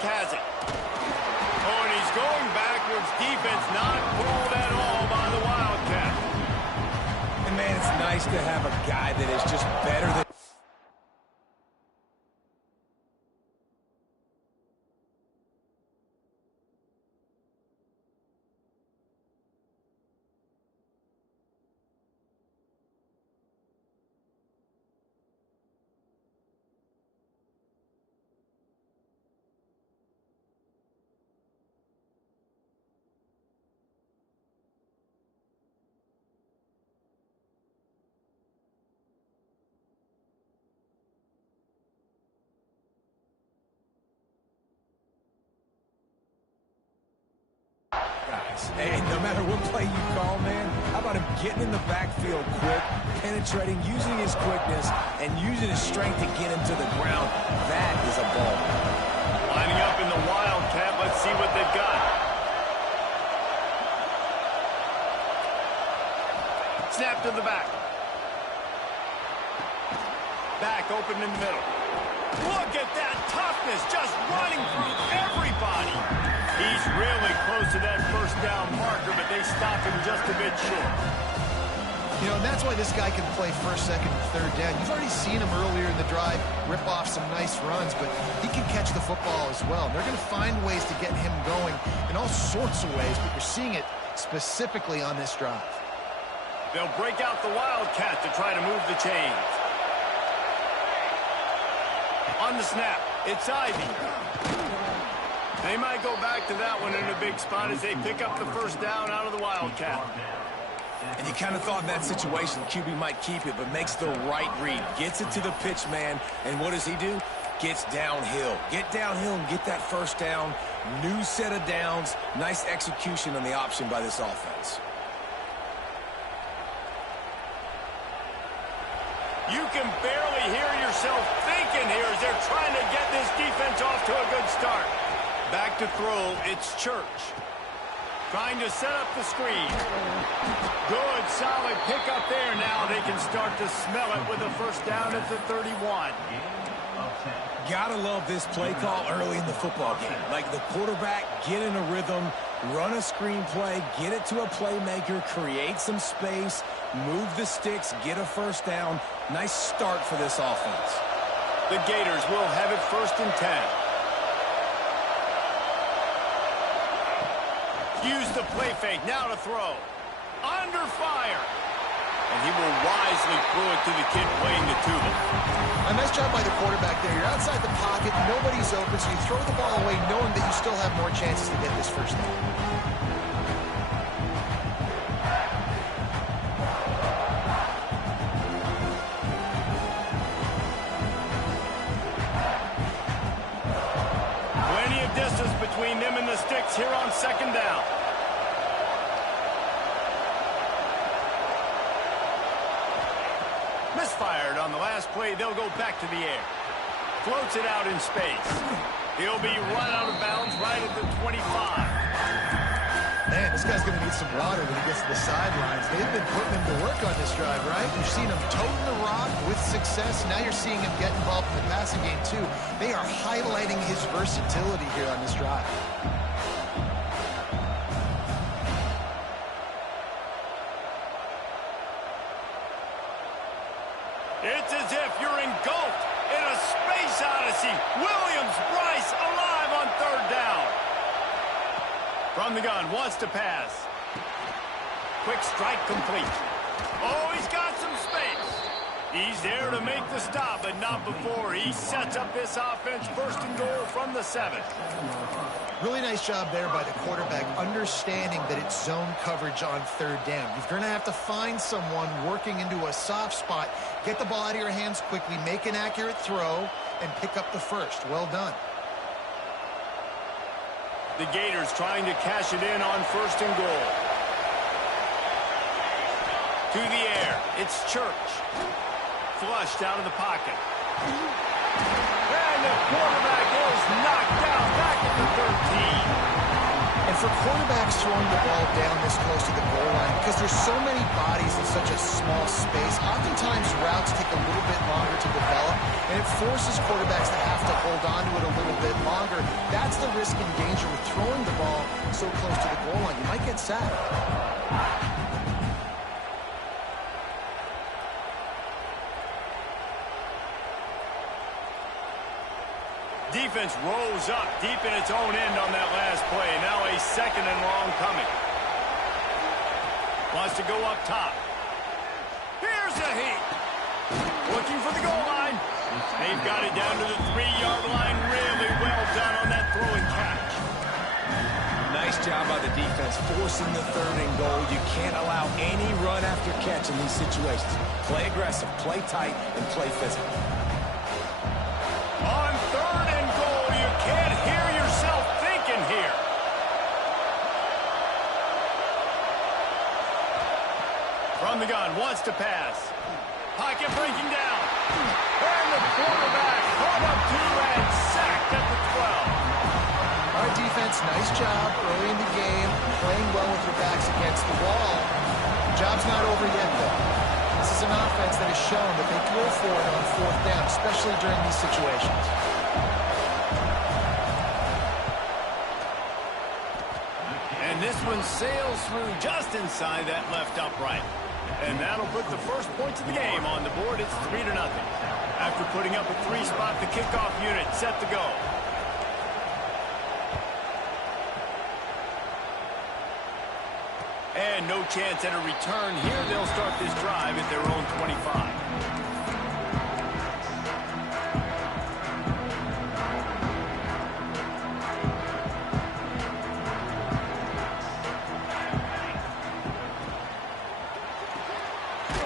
quarterback has it. Oh, and he's going backwards. Defense not fooled at all by the Wildcat. And, man, it's nice to have a guy that is just better than... And no matter what play you call, man, how about him getting in the backfield quick, penetrating, using his quickness, and using his strength to get him to the ground? That is a ball. Lining up in the Wildcat. Let's see what they've got. Snap to the back. Back open in the middle. Look at that toughness, just running through everybody. He's really close to that first down marker, but they stop him just a bit short. You know, and that's why this guy can play first, second, and third down. You've already seen him earlier in the drive rip off some nice runs, but he can catch the football as well. And they're going to find ways to get him going in all sorts of ways, but you're seeing it specifically on this drive. They'll break out the Wildcat to try to move the chains. On the snap, it's Ivy. They might go back to that one in a big spot as they pick up the first down out of the Wildcat. And you kind of thought in that situation QB might keep it, but makes the right read. Gets it to the pitch man, and what does he do? Gets downhill. Get downhill and get that first down. New set of downs. Nice execution on the option by this offense. You can barely hear yourself thinking here as they're trying to get this defense off to a good start. Back to throw, it's Church. Trying to set up the screen. Good, solid pickup there. Now they can start to smell it with a first down at the 31. Gotta love this play call early in the football game. Like the quarterback, get in a rhythm, run a screen play, get it to a playmaker, create some space, move the sticks, get a first down. Nice start for this offense. The Gators will have it first and 10. Use the play fake, now to throw. Under fire. And he will wisely throw it to the kid playing the tuba. A nice job by the quarterback there. You're outside the pocket, nobody's open, so you throw the ball away knowing that you still have more chances to get this first down. Plenty of distance between them and the sticks here on second down. Misfired on the last play. They'll go back to the air. Floats it out in space. He'll be run out of bounds right at the 25. Man, this guy's going to need some water when he gets to the sidelines. They've been putting him to work on this drive, right? You've seen him toting the rock with success. Now you're seeing him get involved in the passing game, too. They are highlighting his versatility here on this drive. It's as if you're engulfed in a space odyssey. Williams-Brice alive on third down. From the gun, wants to pass. Quick strike complete. Oh, he's got some space. He's there to make the stop, but not before he sets up this offense first and goal from the 7. Really nice job there by the quarterback, understanding that it's zone coverage on third down. You're going to have to find someone working into a soft spot, get the ball out of your hands quickly, make an accurate throw, and pick up the first. Well done. The Gators trying to cash it in on first and goal. To the air, it's Church. Flushed out of the pocket. And the quarterback is knocked down back at the 13. And for quarterbacks throwing the ball down this close to the goal line, because there's so many bodies in such a small space, oftentimes routes take a little bit longer to develop, and it forces quarterbacks to have to hold on to it a little bit longer. That's the risk and danger with throwing the ball so close to the goal line. You might get sacked. Defense rolls up deep in its own end on that last play. Now a 2nd and long coming. Wants to go up top. Here's a heat. Looking for the goal line. They've got it down to the 3-yard line. Really well done on that throw and catch. Nice job by the defense forcing the 3rd and goal. You can't allow any run after catch in these situations. Play aggressive, play tight, and play physical. On 3rd and goal, you can't hear yourself thinking here. From the gun, wants to pass. Pocket breaking down. And the quarterback brought up 2 and sacked at the 12. All right, defense, nice job early in the game, playing well with your backs against the wall. The job's not over yet, though. This is an offense that has shown that they go for it on 4th down, especially during these situations. And this one sails through just inside that left upright. And that'll put the first points of the game on the board. It's 3-0. After putting up a 3-spot, the kickoff unit set to go. And no chance at a return here. They'll start this drive at their own 25.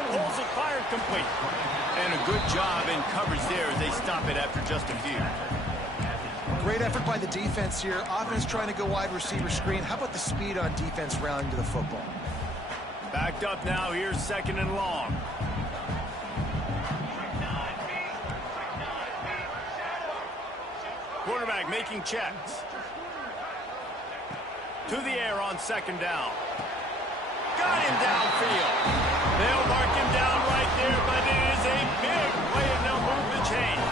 Pulls it, fired complete. And a good job in coverage there as they stop it after just a few. Great effort by the defense here. Offense trying to go wide receiver screen. How about the speed on defense rounding to the football? Backed up now. Here's 2nd and long. Quarterback making checks. To the air on 2nd down. Got him downfield. They'll mark him down right there, but it is a big play, and they'll move the chains.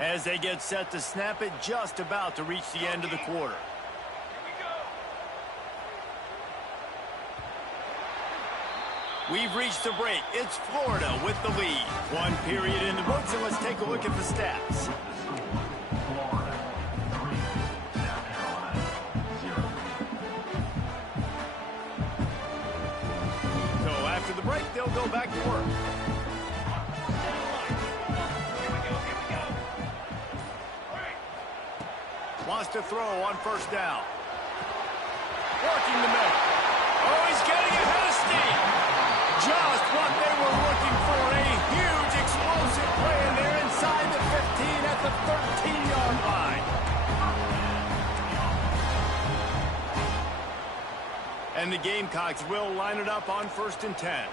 As they get set to snap it, just about to reach the end of the quarter. We've reached the break. It's Florida with the lead. 1 period in the books, and let's take a look at the stats. So after the break, they'll go back to work. Wants to throw on 1st down. Working the middle. Oh, he's getting ahead of steam. Just what they were looking for. A huge explosive play, and they're inside the 15 at the 13-yard line. And the Gamecocks will line it up on 1st and 10.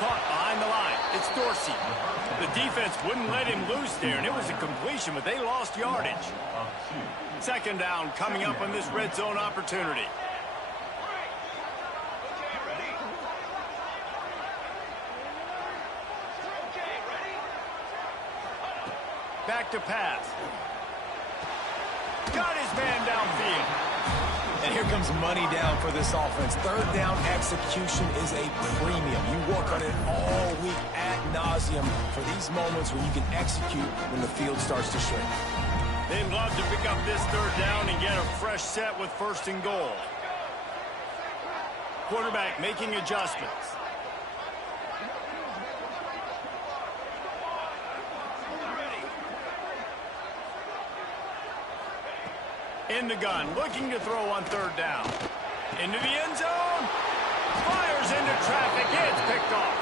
Caught behind the line. It's Dorsey. The defense wouldn't let him loose there, and it was a completion, but they lost yardage. 2nd down coming up on this red zone opportunity. Back to pass. Got his man downfield. And here comes money down for this offense. 3rd down execution is a premium. You work on it all week ad nauseum for these moments when you can execute when the field starts to shrink. They'd love to pick up this 3rd down and get a fresh set with 1st and goal. Quarterback making adjustments. In the gun, looking to throw on 3rd down. Into the end zone. Fires into traffic. It's picked off.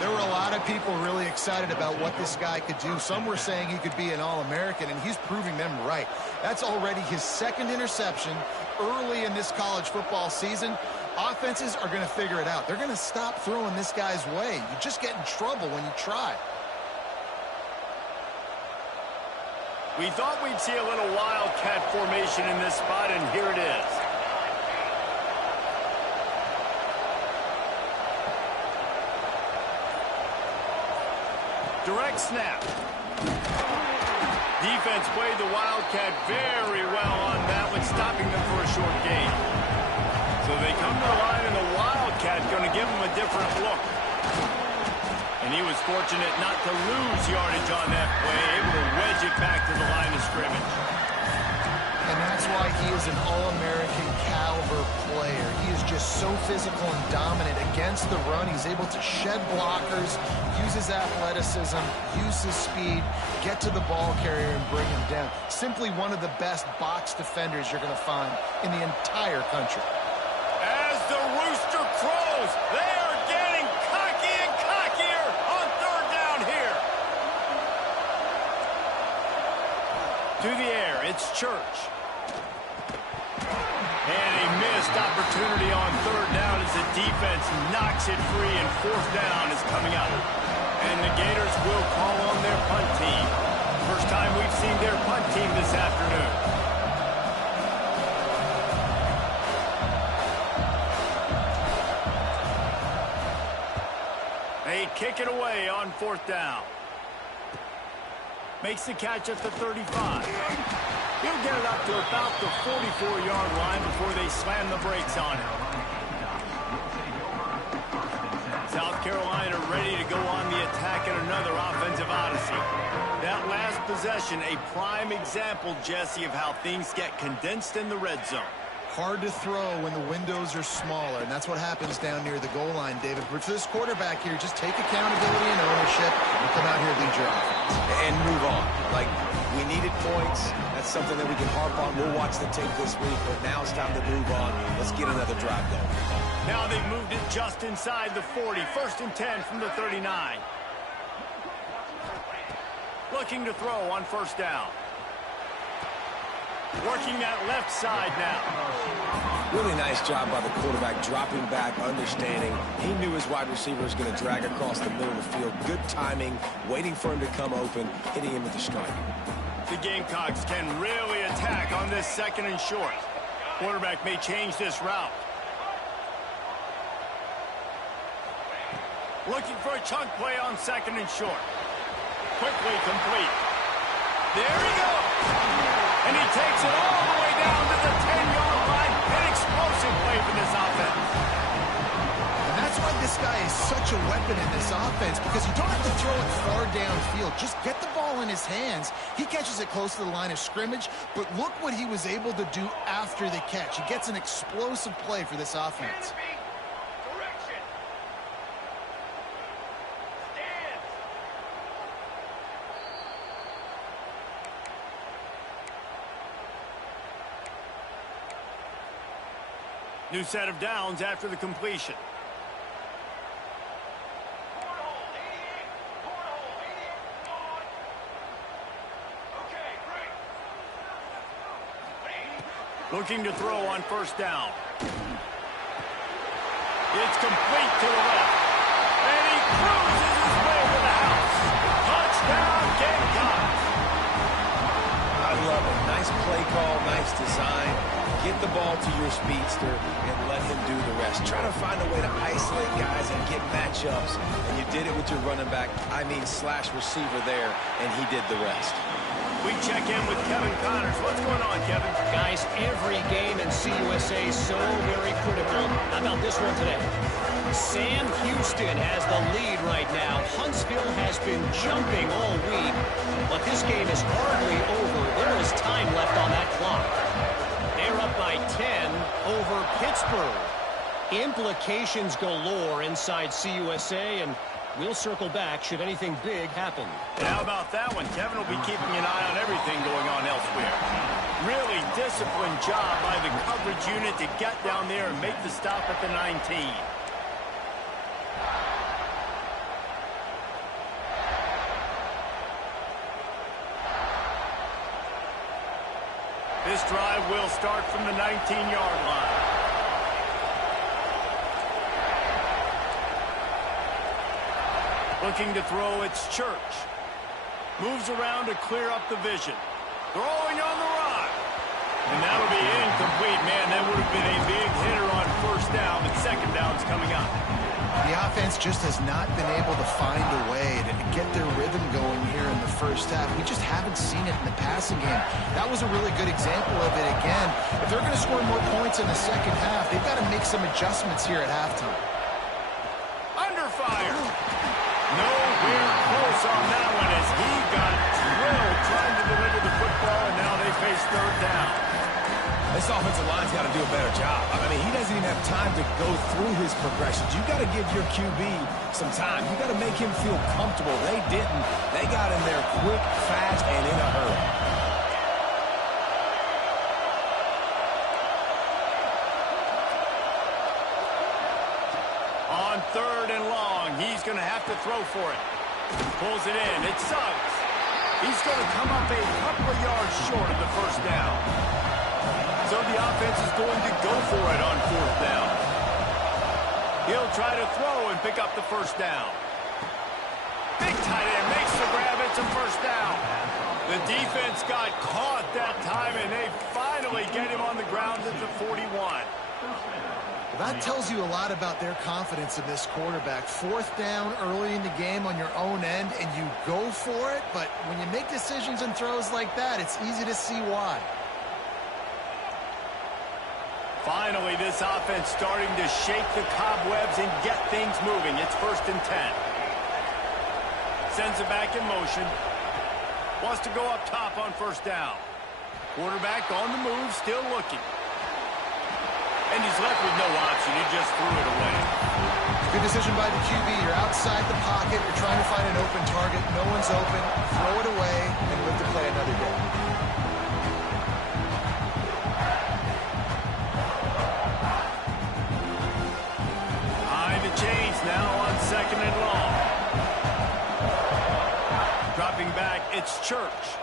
There were a lot of people really excited about what this guy could do. Some were saying he could be an All-American, and he's proving them right. That's already his second interception early in this college football season. Offenses are going to figure it out. They're going to stop throwing this guy's way. You just get in trouble when you try. We thought we'd see a little wildcat formation in this spot, and here it is. Direct snap. Defense played the wildcat very well on that one, stopping them for a short gain. So they come to the line, and the wildcat going to give them a different look. And he was fortunate not to lose yardage on that play, able to wedge it back to the line of scrimmage. And that's why he is an All-American caliber player. He is just so physical and dominant against the run. He's able to shed blockers, use his athleticism, use his speed, get to the ball carrier and bring him down. Simply one of the best box defenders you're going to find in the entire country. As the rooster crows, they are getting cocky and cockier on third down here. To the air, it's Church. And a missed opportunity on third down as the defense knocks it free, and fourth down is coming up. And the Gators will call on their punt team. First time we've seen their punt team this afternoon. They kick it away on fourth down. Makes the catch at the 35. He'll get it up to about the 44-yard line before they slam the brakes on him. South Carolina ready to go on the attack in another offensive odyssey. That last possession, a prime example, Jesse, of how things get condensed in the red zone. Hard to throw when the windows are smaller, and that's what happens down near the goal line, David. But for this quarterback here, just take accountability and ownership and come out here and lead your offense. And move on. Like, we needed points. That's something that we can harp on. We'll watch the tape this week, but now it's time to move on. Let's get another drive going. Now they've moved it just inside the 40. First and 10 from the 39. Looking to throw on first down. Working that left side now. Really nice job by the quarterback, dropping back, understanding. He knew his wide receiver was going to drag across the middle of the field. Good timing, waiting for him to come open, hitting him with the strike. The Gamecocks can really attack on this second and short. Quarterback may change this route. Looking for a chunk play on second and short. Quickly complete. There he goes. And he takes it all the way down to the 10-yard line. An explosive play for this offense. And that's why this guy is such a weapon in this offense, because you don't have to throw it far downfield. Just get the ball in his hands. He catches it close to the line of scrimmage, but look what he was able to do after the catch. He gets an explosive play for this offense. New set of downs after the completion. Looking to throw on first down. It's complete to the left. And he cruises his way to the house. Touchdown, Gamecocks. I love it. Nice play call, nice design. Get the ball to your speedster and let him do the rest. Try to find a way to isolate guys and get matchups. And you did it with your running back, slash receiver there, and he did the rest. We check in with Kevin Connors. What's going on, Kevin? Guys, every game in CUSA is so very critical. How about this one today? Sam Houston has the lead right now. Huntsville has been jumping all week, but this game is hardly over. There is time left on that clock. They're up by 10 over Pittsburgh. Implications galore inside CUSA, and we'll circle back should anything big happen. And how about that one? Kevin will be keeping an eye on everything going on elsewhere. Really disciplined job by the coverage unit to get down there and make the stop at the 19. This drive will start from the 19-yard line. Looking to throw, it's Church. Moves around to clear up the vision. Throwing on the run. And that'll be incomplete, man. That would have been a big hitter on first down, but second down's coming up. The offense just has not been able to find a way to get their rhythm going here in the first half. We just haven't seen it in the passing game. That was a really good example of it again. If they're going to score more points in the second half, they've got to make some adjustments here at halftime. Under fire. Nowhere close on that one as he got drilled trying to deliver the football, and now they face third down. This offensive line's got to do a better job. I mean, he doesn't even have time to go through his progressions. You got to give your QB some time. You got to make him feel comfortable. They didn't. They got in there quick, fast, and in a hurry. On third and long, he's going to have to throw for it. Pulls it in. It's Suggs. He's going to come up a couple of yards short of the first down. So the offense is going to go for it on fourth down. He'll try to throw and pick up the first down. Big tight end makes the grab. It's a first down. The defense got caught that time, and they finally get him on the ground at the 41. That tells you a lot about their confidence in this quarterback. Fourth down early in the game on your own end, and you go for it. But when you make decisions and throws like that, it's easy to see why. Finally, this offense starting to shake the cobwebs and get things moving. It's 1st and 10. Sends it back in motion. Wants to go up top on first down. Quarterback on the move, still looking. And he's left with no option. He just threw it away. Good decision by the QB. You're outside the pocket. You're trying to find an open target. No one's open. Throw it away and live to play another day. Chains now on 2nd and long. Dropping back, it's Church.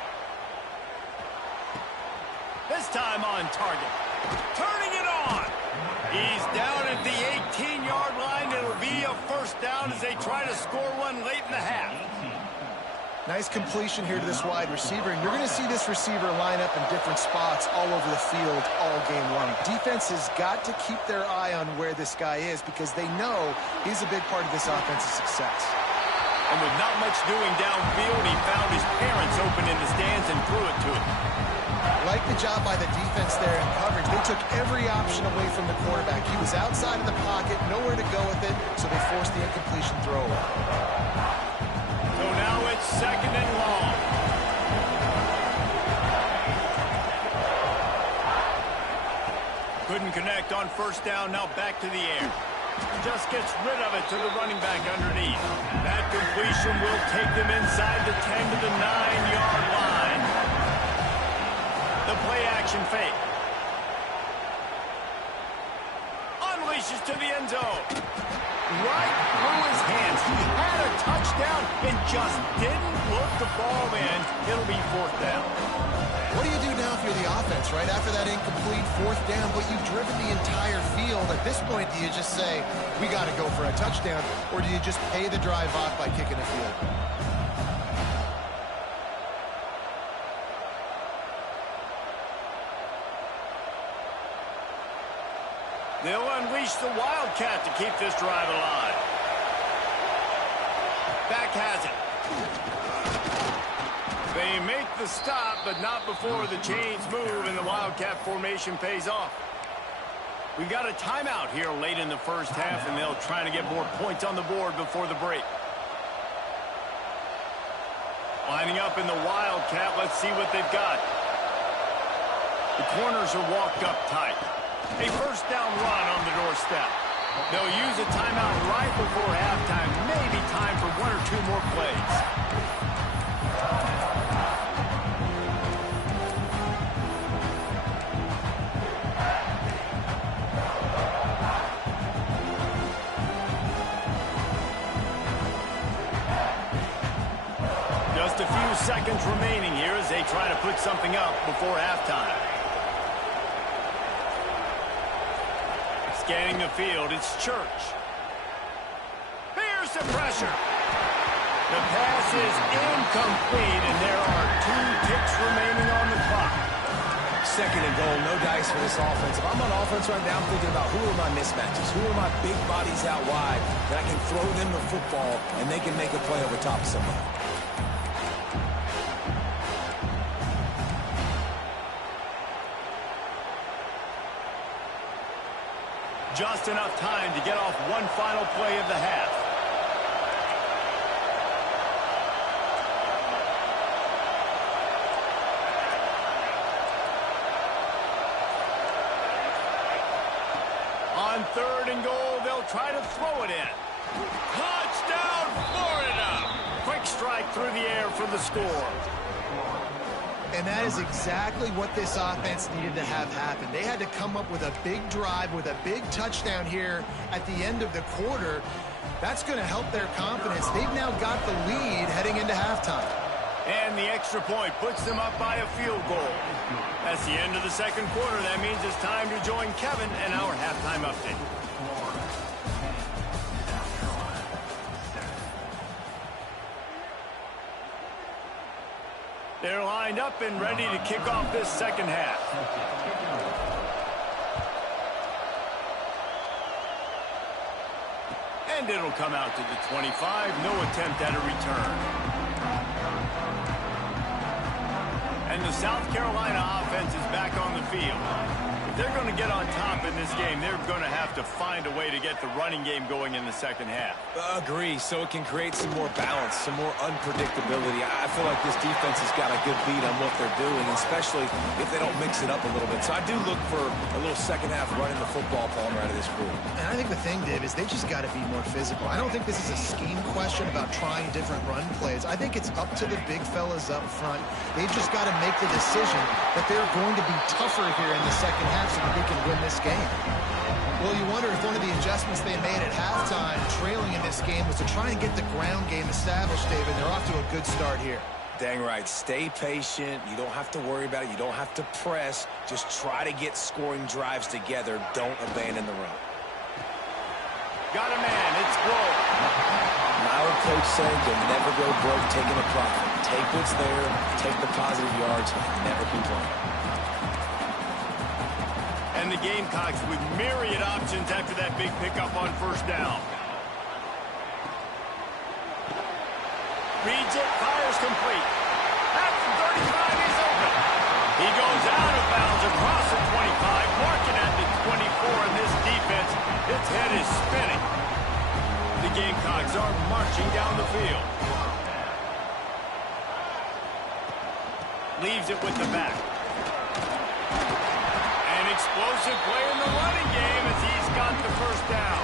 This time on target. Turning it on. He's down at the 18-yard line. It'll be a first down as they try to score one late in the half. Nice completion here to this wide receiver, and you're going to see this receiver line up in different spots all over the field all game long. Defense has got to keep their eye on where this guy is because they know he's a big part of this offense's success. And with not much doing downfield, he found his parents open in the stands and threw it to him. Like the job by the defense there in coverage. They took every option away from the quarterback. He was outside of the pocket, nowhere to go with it, so they forced the incompletion throw. So now it's 2nd and long. Couldn't connect on first down, now back to the air. Just gets rid of it to the running back underneath. That completion will take them inside the 10 to the 9-yard line. The play action fake. Unleashes to the end zone. Right through his hands. He had a touchdown and just didn't look the ball in. It'll be 4th down. What do you do now if you're the offense, right? After that incomplete 4th down, but you've driven the entire field. At this point, do you just say, we got to go for a touchdown, or do you just pay the drive off by kicking a field goal? They'll unleash the Wildcat to keep this drive alive. Back has it. They make the stop, but not before the chains move and the Wildcat formation pays off. We've got a timeout here late in the first half, and they'll try to get more points on the board before the break. Lining up in the Wildcat, let's see what they've got. The corners are walked up tight. A first down run on the doorstep. They'll use a timeout right before halftime. Maybe time for 1 or 2 more plays. Just a few seconds remaining here as they try to put something up before halftime. Scanning the field, it's Church. Here's the pressure. The pass is incomplete, and there are 2 ticks remaining on the clock. Second and goal, no dice for this offense. If I'm on offense right now, I'm thinking about who are my mismatches, who are my big bodies out wide that I can throw them the football and they can make a play over top of somebody. Just enough time to get off one final play of the half. On third and goal, they'll try to throw it in. Touchdown, Florida! Quick strike through the air for the score. And that is exactly what this offense needed to have happen. They had to come up with a big drive with a big touchdown here at the end of the quarter. That's going to help their confidence. They've now got the lead heading into halftime. And the extra point puts them up by a field goal. That's the end of the second quarter. That means it's time to join Kevin and our halftime update. They're lined up and ready to kick off this second half. And it'll come out to the 25. No attempt at a return. And the South Carolina offense is back on the field. If they're going to get on top in this game, they're going to have to find a way to get the running game going in the second half. Agree, so it can create some more balance, some more unpredictability. I feel like this defense has got a good beat on what they're doing, especially if they don't mix it up a little bit. So I do look for a little second half running the football Palmer out of this group. And I think the thing, Dave, is they just got to be more physical. I don't think this is a scheme question about trying different run plays. I think it's up to the big fellas up front. They've just got to make the decision that they're going to be tougher here in the second half so that they can win this game. Well, you wonder if one of the adjustments they made at halftime, trailing in this game, was to try and get the ground game established, David. They're off to a good start here. Dang right. Stay patient. You don't have to worry about it. You don't have to press. Just try to get scoring drives together. Don't abandon the run. Got a man. It's broke. My old coach said you'll never go broke taking a profit. Take what's there, take the positive yards, never complain. And the Gamecocks with myriad options after that big pickup on first down. Reads it, fires complete. At the 35, he's open. He goes out of bounds across the 25, marking at the 24, and this defense, its head is spinning. The Gamecocks are marching down the field. Leaves it with the back. An explosive play in the running game as he's got the first down.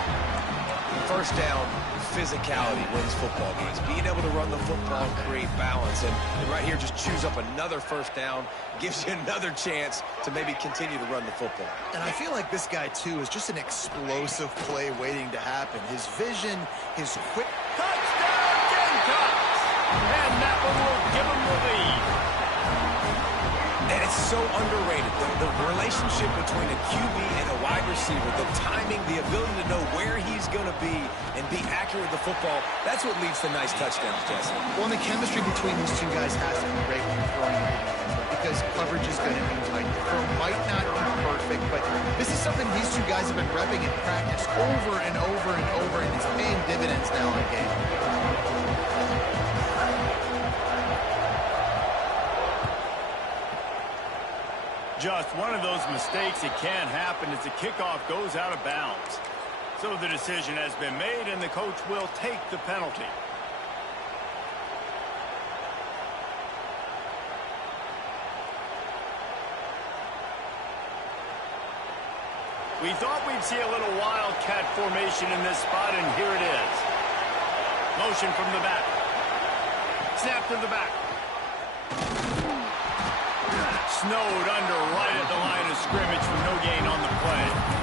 First down, physicality wins football games. Being able to run the football and create balance. And right here, just choose up another first down, gives you another chance to maybe continue to run the football. And I feel like this guy, too, is just an explosive play waiting to happen. His vision, his quick... Touchdown, Gamecocks! And that one will give him the lead. And it's so underrated. The relationship between a QB and a wide receiver, the timing, the ability to know where he's going to be and be accurate with the football, that's what leads to nice touchdowns, Jesse. Well, and the chemistry between these two guys has to be great when you're throwing it because coverage is going to be tight. The throw might not be perfect, but this is something these two guys have been repping in practice over and over and over, and it's paying dividends now in game. Just one of those mistakes that can happen as the kickoff goes out of bounds. So the decision has been made, and the coach will take the penalty. We thought we'd see a little wildcat formation in this spot, and here it is. Motion from the back. Snap to the back. Snowed under right at the line of scrimmage for no gain on the play.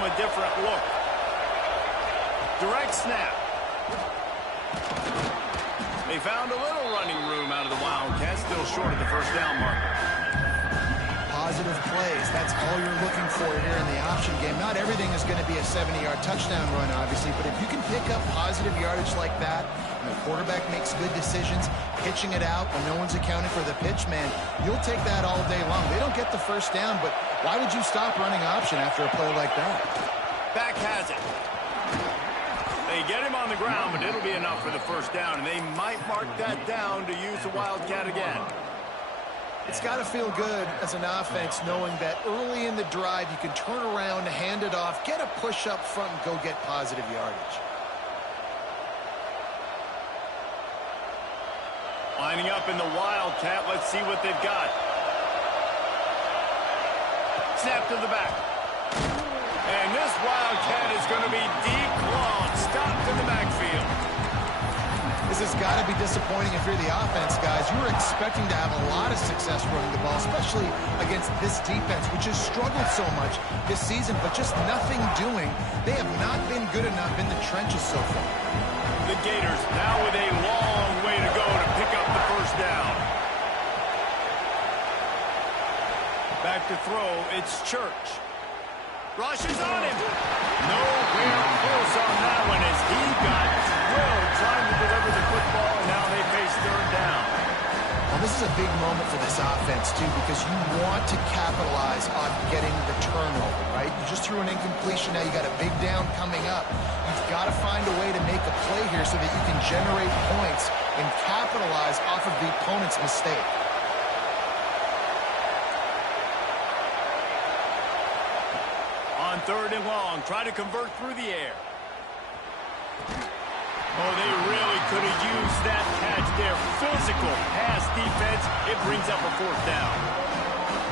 them a different look. Direct snap. They found a little running room out of the Wildcats, still short of the first down marker. Positive plays. That's all you're looking for here in the option game. Not everything is going to be a 70-yard touchdown run, obviously, but if you can pick up positive yardage like that, and the quarterback makes good decisions, pitching it out when no one's accounting for the pitch, man, you'll take that all day long. They don't get the first down, but why would you stop running option after a play like that? Back has it. They get him on the ground, but it'll be enough for the first down, and they might mark that down to use the Wildcat again. It's got to feel good as an offense knowing that early in the drive you can turn around, hand it off, get a push up front, and go get positive yardage. Lining up in the Wildcat, let's see what they've got. Snap to the back. And this Wildcat is going to be deep long, stopped in the backfield. This has got to be disappointing if you're the offense, guys. You were expecting to have a lot of success running the ball, especially against this defense, which has struggled so much this season, but just nothing doing. They have not been good enough in the trenches so far. The Gators now with a long way to go to pick up the first down. Back to throw, it's Church. Rushes on him. Nowhere close on that one as he got drilled trying to deliver the football, and now they face third down. Well, this is a big moment for this offense, too, because you want to capitalize on getting the turnover, right? You just threw an incompletion. Now you got a big down coming up. You've got to find a way to make a play here so that you can generate points and capitalize off of the opponent's mistake. On third and long, try to convert through the air. Oh, they really could have used that catch there. Physical pass defense. It brings up a fourth down.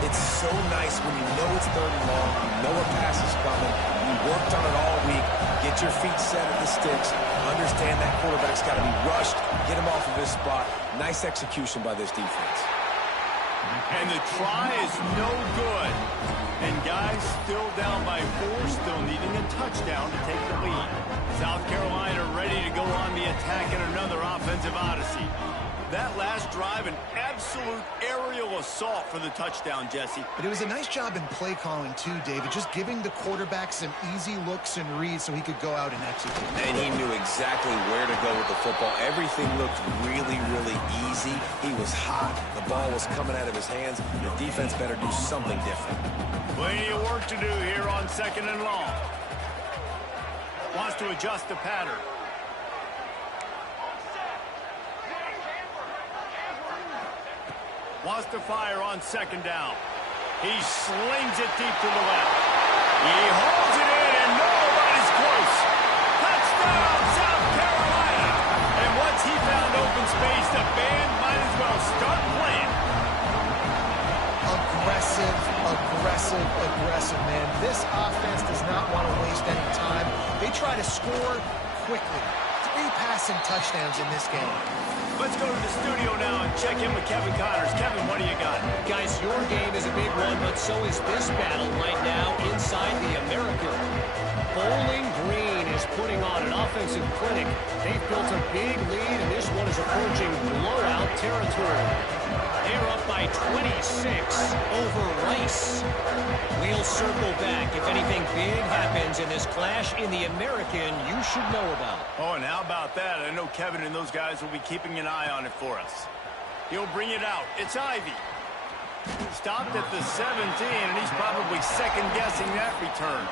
It's so nice when you know it's third and long, you know a pass is coming, you worked on it all week, get your feet set at the sticks, understand that quarterback's got to be rushed, get him off of his spot. Nice execution by this defense. And the try is no good. And guys still down by 4, still needing a touchdown to take the lead. South Carolina ready to go on the attack in another offensive odyssey. That last drive, an absolute aerial assault for the touchdown, Jesse. But it was a nice job in play calling, too, David, just giving the quarterback some easy looks and reads so he could go out and execute. And he knew exactly where to go with the football. Everything looked really, really easy. He was hot. The ball was coming out of his hands. The defense better do something different. Plenty of work to do here on second and long. Wants to adjust the pattern. Wants to fire on second down. He slings it deep to the left. He holds it in, and nobody's close. Touchdown, South Carolina. And once he found open space, the band might as well start playing. Aggressive, man. This offense does not want to waste any time. They try to score quickly. 3 passing touchdowns in this game. Let's go to the studio now and check in with Kevin Connors. Kevin, what do you got? Guys, your game is a big one, but so is this battle right now inside the American. Bowling Green is putting on an offensive clinic. They've built a big lead, and this one is approaching blowout territory. They're up by 26 over Rice. We'll circle back. If anything big happens in this clash in the American, you should know about. Oh, and how about that? I know Kevin and those guys will be keeping an eye on it for us. He'll bring it out. It's Ivy. Stopped at the 17, and he's probably second-guessing that return.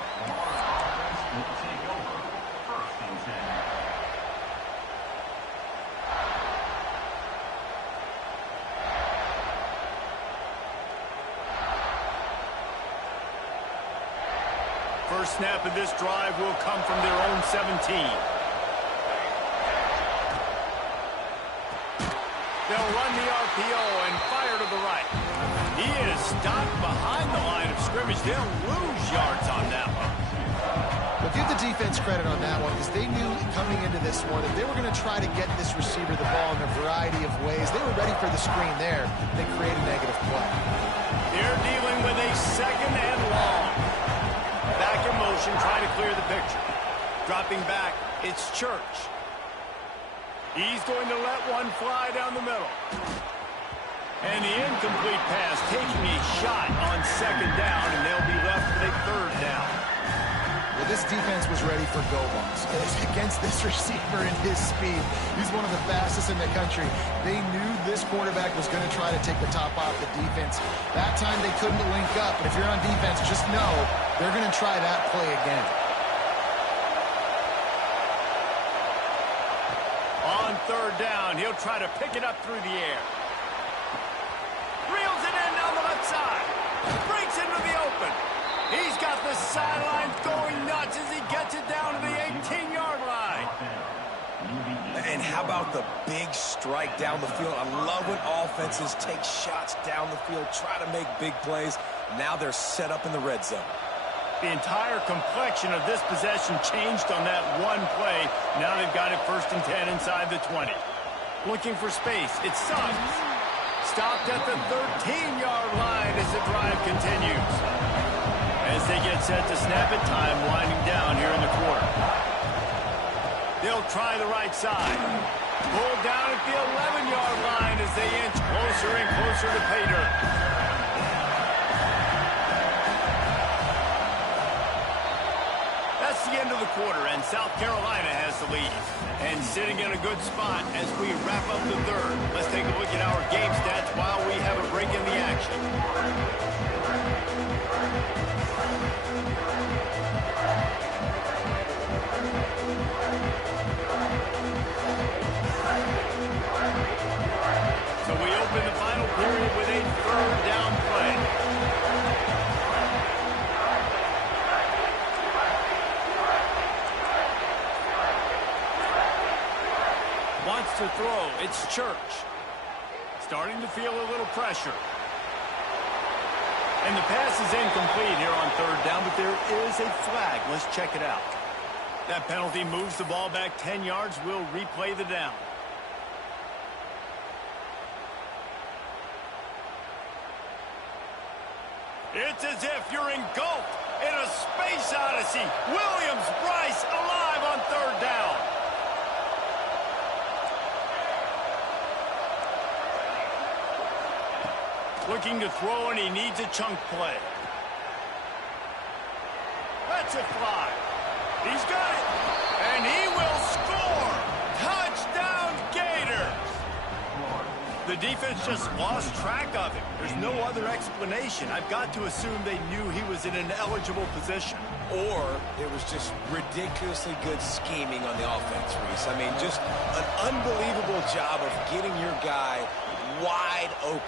First snap of this drive will come from their own 17. They'll run the RPO and fire to the right. He is stopped behind the line of scrimmage. They'll lose yards on that one. Well, give the defense credit on that one because they knew coming into this one that they were going to try to get this receiver the ball in a variety of ways. They were ready for the screen there. They create a negative play. They're dealing with a second and long. Back in motion. motion, trying to clear the picture. Dropping back, it's Church. He's going to let one fly down the middle. And the incomplete pass taking a shot on second down, and they'll be left with a third down. Well, this defense was ready for go-bongs against this receiver and his speed. He's one of the fastest in the country. They knew this quarterback was going to try to take the top off the defense. That time they couldn't link up, but if you're on defense, just know they're going to try that play again. On third down, he'll try to pick it up through the air. Reels it in down the left side. Breaks into the open. He's got the sidelines going nuts as he gets it down to the 18-yard line. And how about the big strike down the field? I love when offenses take shots down the field, try to make big plays. Now they're set up in the red zone. The entire complexion of this possession changed on that one play. Now they've got it 1st and 10 inside the 20. Looking for space. It's Suggs. Stopped at the 13-yard line as the drive continues. As they get set to snap it, time winding down here in the quarter. They'll try the right side. Pulled down at the 11-yard line as they inch closer and closer to pay dirt. That's the end of the quarter, and South Carolina has the lead. And sitting in a good spot as we wrap up the third. Let's take a look at our game stats while we have a break in the action. So we open the final period with a third down play. Wants to throw. It's Church. Starting to feel a little pressure. And the pass is incomplete here on third down, but there is a flag. Let's check it out. That penalty moves the ball back 10 yards. We'll replay the down. It's as if you're engulfed in a space odyssey. Williams-Brice alive on third down. Looking to throw, and he needs a chunk play. Lets it fly. He's got it. And he will score. Touchdown, Gators. The defense just lost track of him. There's no other explanation. I've got to assume they knew he was in an eligible position. Or it was just ridiculously good scheming on the offense, Reese. I mean, just an unbelievable job of getting your guy wide open.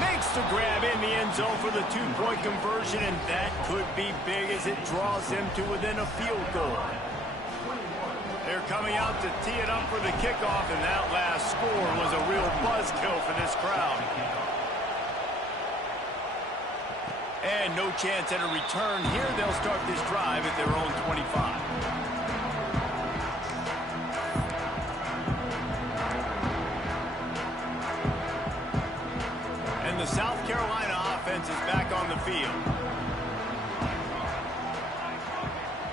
Makes the grab in the end zone for the two-point conversion, and that could be big as it draws them to within a field goal. They're coming out to tee it up for the kickoff, and that last score was a real buzzkill for this crowd. And no chance at a return here. They'll start this drive at their own 25. The South Carolina offense is back on the field.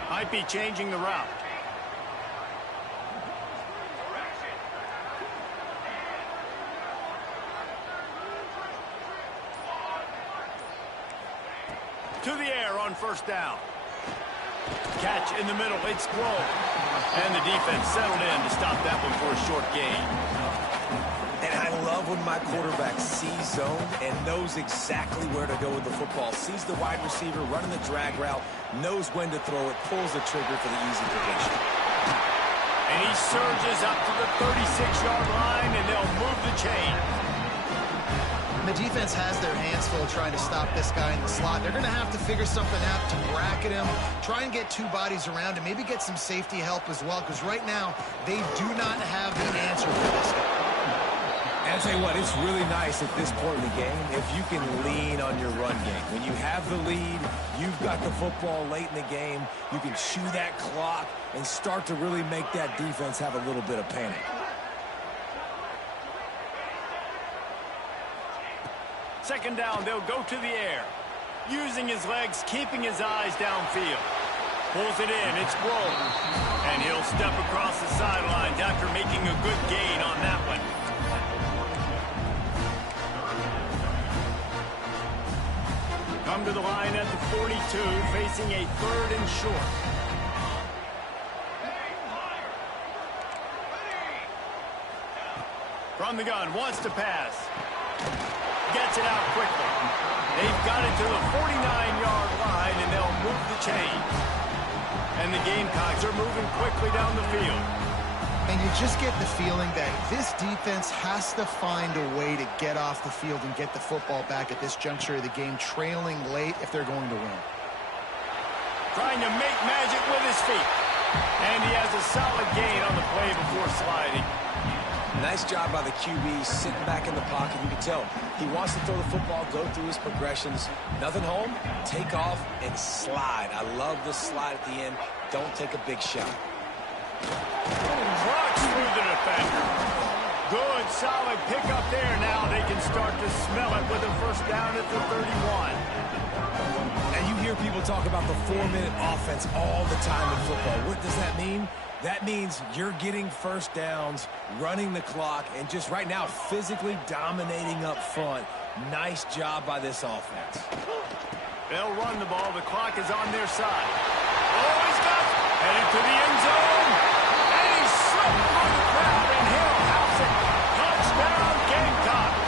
Might be changing the route. To the air on first down. Catch in the middle. It's Grove. And the defense settled in to stop that one for a short gain. And I love when my quarterback sees zone and knows exactly where to go with the football. Sees the wide receiver running the drag route, knows when to throw it, pulls the trigger for the easy completion. And he surges up to the 36-yard line, and they'll move the chain. The defense has their hands full trying to stop this guy in the slot. They're going to have to figure something out to bracket him, try and get two bodies around him, maybe get some safety help as well, because right now they do not have the answer for this guy. And I'll tell you what, it's really nice at this point in the game if you can lean on your run game. When you have the lead, you've got the football late in the game, you can chew that clock and start to really make that defense have a little bit of panic. Second down, they'll go to the air. using his legs, keeping his eyes downfield. Pulls it in, it's Brogue. And he'll step across the sidelines after making a good gain on that one. Come to the line at the 42, facing a 3rd and short. From the gun, wants to pass. Gets it out quickly. They've got it to the 49-yard line, and they'll move the chains. And the Gamecocks are moving quickly down the field. And you just get the feeling that this defense has to find a way to get off the field and get the football back at this juncture of the game, trailing late if they're going to win. Trying to make magic with his feet. And he has a solid gain on the play before sliding. Nice job by the QB, sitting back in the pocket. You can tell he wants to throw the football, go through his progressions. Nothing home, take off, and slide. I love the slide at the end. Don't take a big shot. Trucks through the defender. Good, solid pickup there. Now they can start to smell it with a first down at the 31. And you hear people talk about the 4-minute offense all the time in football. What does that mean? That means you're getting first downs, running the clock, and just right now physically dominating up front. Nice job by this offense. They'll run the ball. The clock is on their side. Oh, he's got it. Headed to the end zone. And he's slipped through the crowd, and he'll house it. Touchdown, Gamecocks.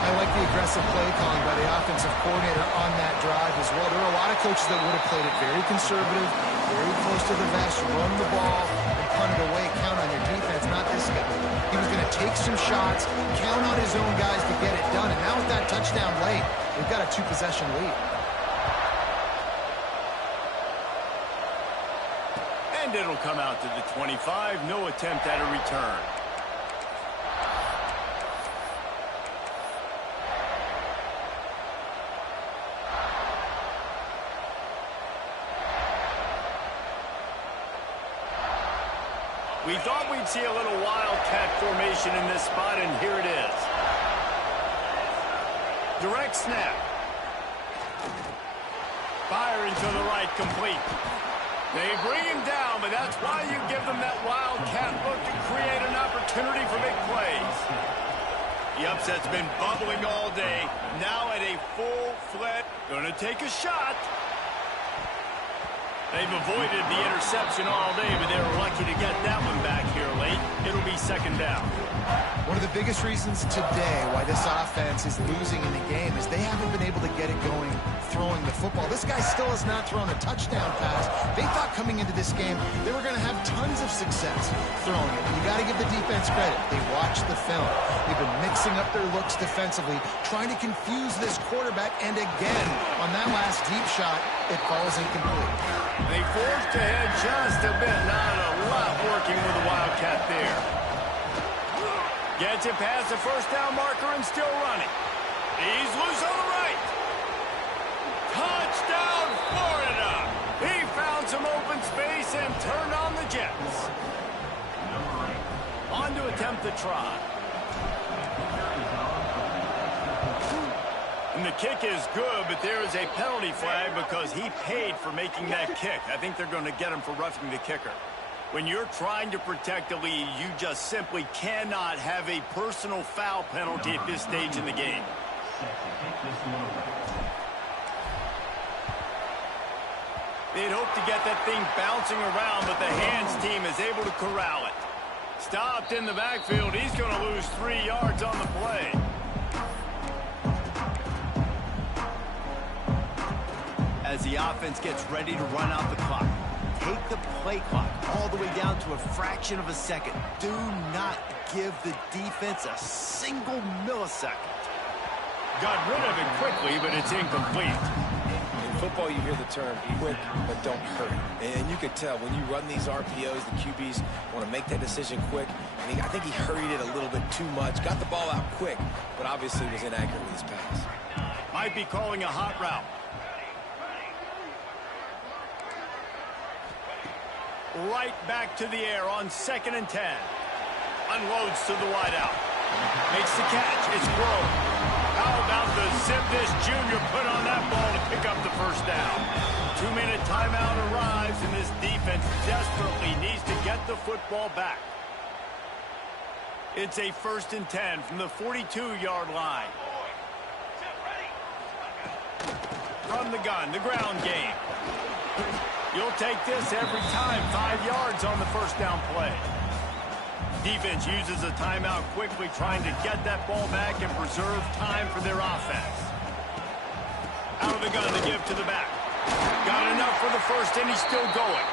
I like the aggressive play calling by the offensive coordinator on that drive as well. There are a lot of coaches that would have played it very conservative, very close to the vest, run the ball, and punt it away. Count on your defense, not this guy. He was going to take some shots, count on his own guys to get it done. And now with that touchdown late, they've got a 2-possession lead. And it'll come out to the 25. No attempt at a return. We thought we'd see a little wildcat formation in this spot, and here it is. Direct snap. Firing to the right, complete. They bring him down, but that's why you give them that wildcat look to create an opportunity for big plays. The upset's been bubbling all day. Now at a full-fledged, gonna take a shot. They've avoided the interception all day, but they were lucky to get that one back here late. It'll be second down. One of the biggest reasons today why this offense is losing in the game is they haven't been able to get it going throwing the football. This guy still has not thrown a touchdown pass. They thought coming into this game they were going to have tons of success throwing it. You got to give the defense credit. They watched the film. They've been mixing up their looks defensively, trying to confuse this quarterback, and again, on that last deep shot, it falls incomplete. They forced ahead just a bit. Not a lot working with the Wildcat there. Gets it past the first down marker and still running. He's loose on the right. Touchdown, Florida. He found some open space and turned on the Jets. On to attempt the try. And the kick is good, but there is a penalty flag because he paid for making that kick. I think they're going to get him for roughing the kicker. When you're trying to protect a lead, you just simply cannot have a personal foul penalty at this stage in the game. They'd hoped to get that thing bouncing around, but the hands team is able to corral it. Stopped in the backfield. He's going to lose 3 yards on the play. As the offense gets ready to run out the clock, take the play clock all the way down to a fraction of a second. Do not give the defense a single millisecond. Got rid of it quickly, but it's incomplete. In football, you hear the term quick, but don't hurry. And you could tell when you run these RPOs, the QBs want to make that decision quick. And I think he hurried it a little bit too much. Got the ball out quick, but obviously was inaccurate with his pass. Might be calling a hot route. Right back to the air on 2nd and 10. Unloads to the wideout. Makes the catch. It's Brogue. How about the zip this junior put on that ball to pick up the first down? 2-minute timeout arrives, and this defense desperately needs to get the football back. It's a 1st and 10 from the 42-yard line. From the gun, the ground game. You'll take this every time. 5 yards on the first down play. Defense uses a timeout quickly, trying to get that ball back and preserve time for their offense. Out of the gun to give to the back. Got enough for the first, and he's still going.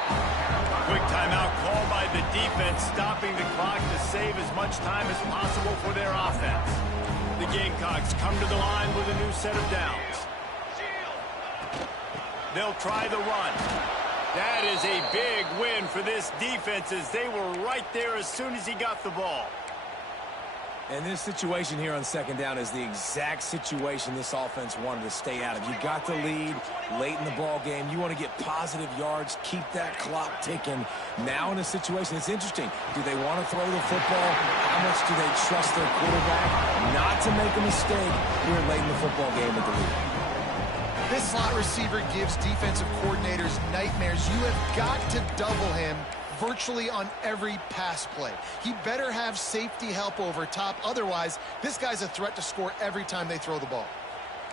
Quick timeout called by the defense, stopping the clock to save as much time as possible for their offense. The Gamecocks come to the line with a new set of downs. They'll try the run. That is a big win for this defense, as they were right there as soon as he got the ball. And this situation here on 2nd down is the exact situation this offense wanted to stay out of. You got the lead late in the ball game. You want to get positive yards, keep that clock ticking. Now in a situation, it's interesting. Do they want to throw the football? How much do they trust their quarterback not to make a mistake here late in the football game with the lead? This slot receiver gives defensive coordinators nightmares. You have got to double him virtually on every pass play. He better have safety help over top. Otherwise, this guy's a threat to score every time they throw the ball.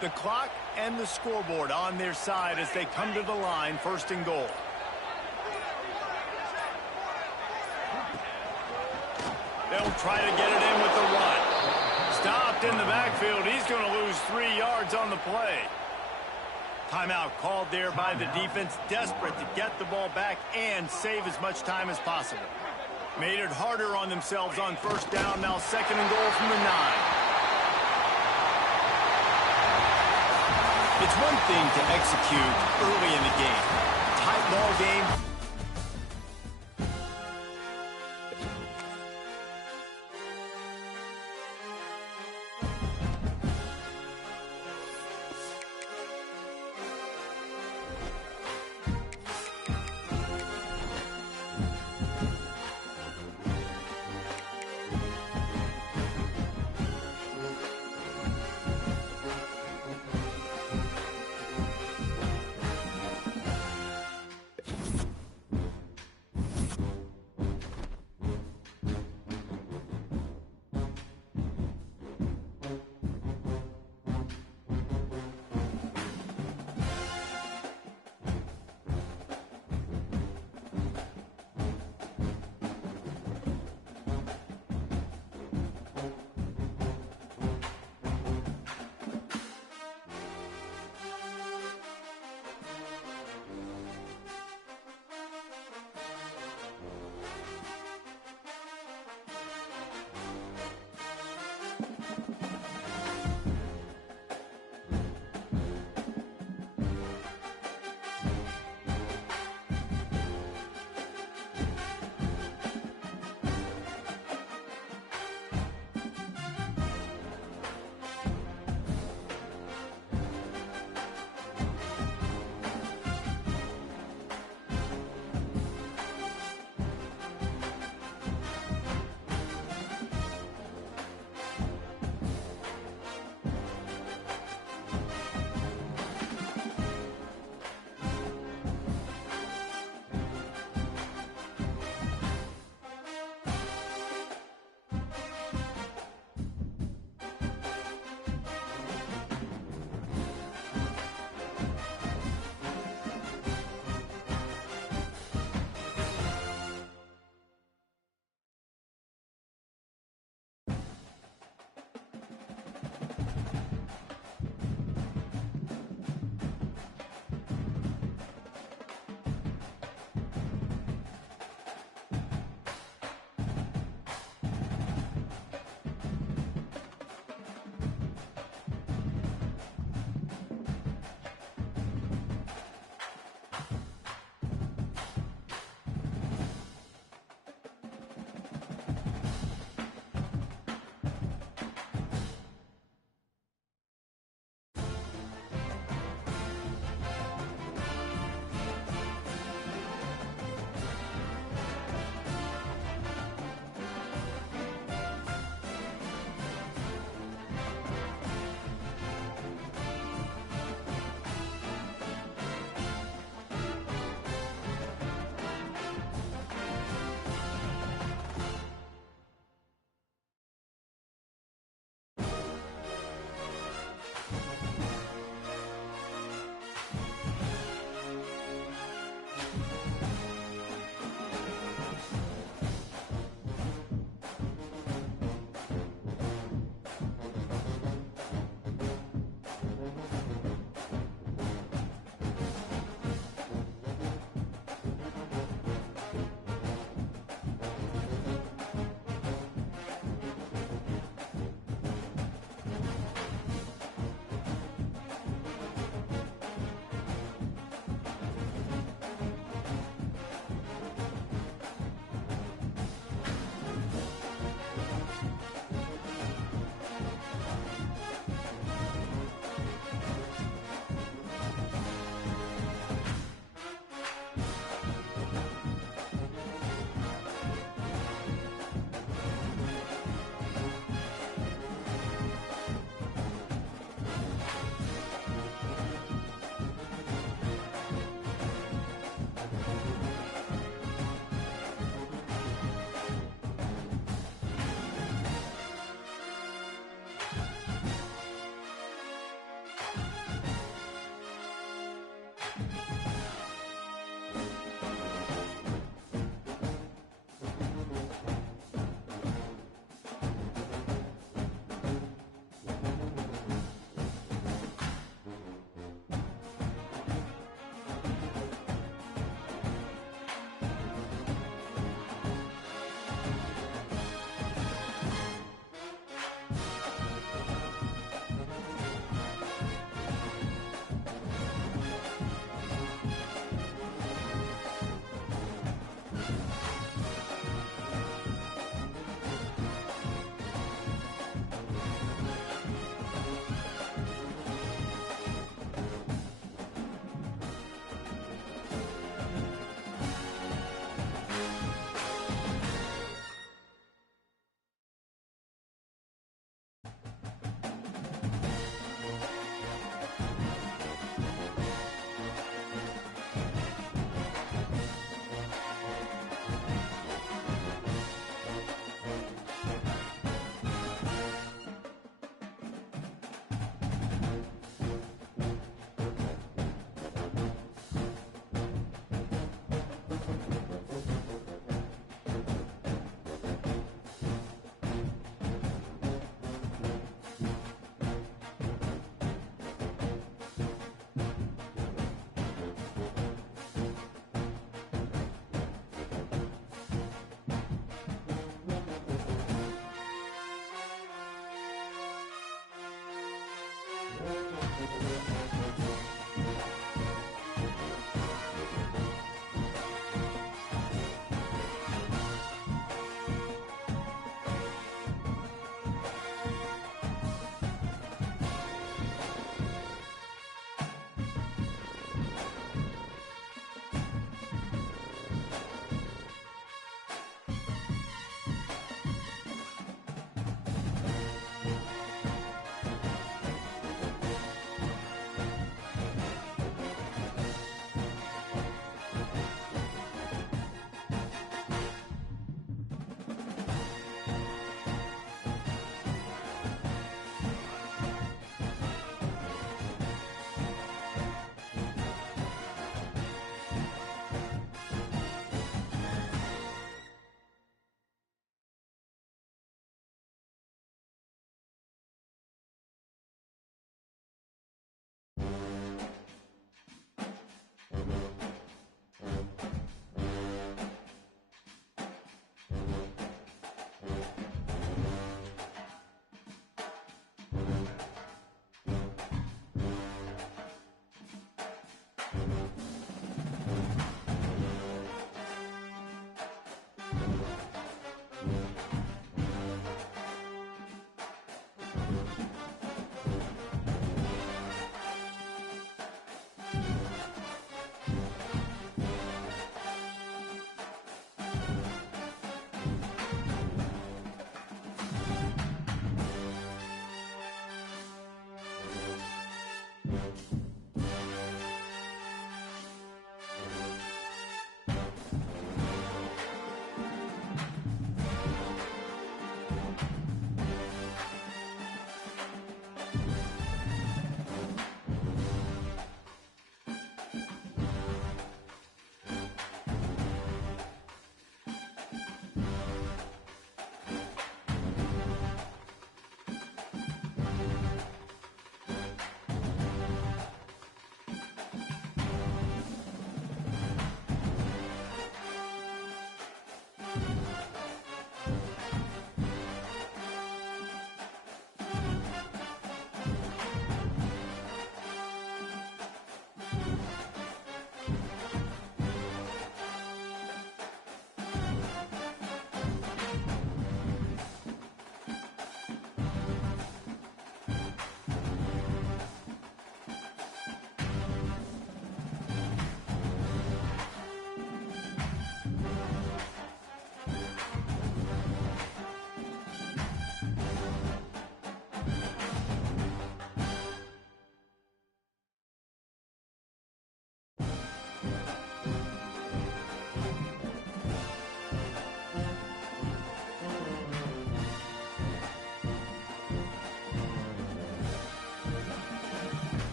The clock and the scoreboard on their side as they come to the line, 1st and goal. They'll try to get it in with the run. Stopped in the backfield. He's going to lose 3 yards on the play. Timeout called there by the defense, desperate to get the ball back and save as much time as possible. Made it harder on themselves on 1st down, now 2nd and goal from the 9. It's one thing to execute early in the game. Tight ball game.